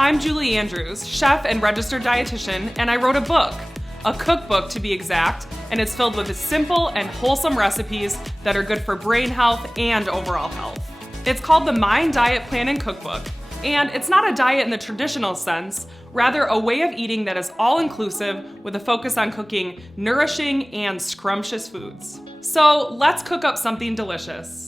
I'm Julie Andrews, chef and registered dietitian, and I wrote a book, a cookbook to be exact, and it's filled with simple and wholesome recipes that are good for brain health and overall health. It's called the Mind Diet Plan and Cookbook, and it's not a diet in the traditional sense, rather a way of eating that is all-inclusive with a focus on cooking nourishing and scrumptious foods. So let's cook up something delicious.